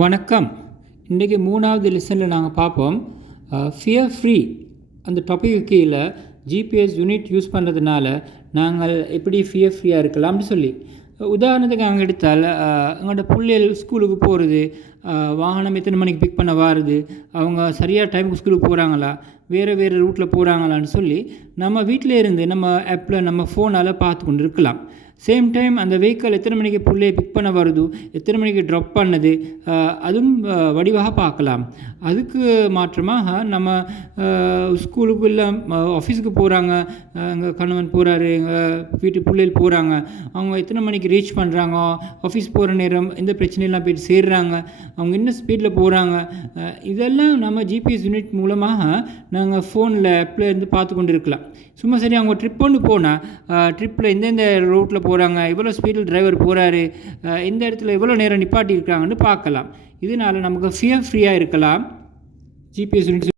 வணக்கம். இன்றைக்கி 3வது லெசனில் நாங்கள் பார்ப்போம் ஃபியர் ஃப்ரீ அந்த டாப்பிக்கு கீழே ஜிபிஎஸ் யூனிட் யூஸ் பண்ணுறதுனால நாங்கள் எப்படி ஃபியர் ஃப்ரீயாக இருக்கலாம்னு சொல்லி உதாரணத்துக்கு நாங்கள் எடுத்தால் எங்களோட பிள்ளைகள் ஸ்கூலுக்கு போகிறது, வாகனம் எத்தனை மணிக்கு பிக் பண்ண வாருது, அவங்க சரியாக டைமுக்கு ஸ்கூலுக்கு போகிறாங்களா, வேறு ரூட்டில் போகிறாங்களான்னு சொல்லி நம்ம வீட்டில் இருந்து நம்ம ஆப்பில் நம்ம ஃபோனால் பார்த்து கொண்டு இருக்கலாம். சேம் டைம் அந்த வெஹிக்கிள் எத்தனை மணிக்கு பிள்ளையை பிக் பண்ண வருது, எத்தனை மணிக்கு ட்ராப் பண்ணுது, அதுவும் வடிவாக பார்க்கலாம். அதுக்கு மாற்றமாக நம்ம ஸ்கூலுக்கு இல்லை ஆஃபீஸுக்கு போகிறாங்க, எங்கள் கணவன் போகிறாரு, எங்கள் வீட்டு பிள்ளைகள் போகிறாங்க, அவங்க எத்தனை மணிக்கு ரீச் பண்ணுறாங்க, ஆஃபீஸ் போகிற நேரம் எந்த பிரச்சனையெல்லாம் போய்ட்டு சேர்றாங்க, அவங்க என்ன ஸ்பீடில் போகிறாங்க, இதெல்லாம் நம்ம ஜிபிஎஸ் யூனிட் மூலமாக நாங்கள் ஃபோனில் ஆப்பில் இருந்து பார்த்து கொண்டு இருக்கலாம். சும்மா சரி அவங்க ட்ரிப் ஒன்று போனால் ட்ரிப்பில் எந்தெந்த ரூட்டில் போகிறாங்க, எவ்வளோ ஸ்பீடில் டிரைவர் போகிறாரு, எந்த இடத்துல எவ்வளோ நேரம் நிப்பாட்டி இருக்காங்கன்னு பார்க்கலாம். இதனால் நமக்கு ஃபியர் ஃப்ரீயாக இருக்கலாம். GPS unit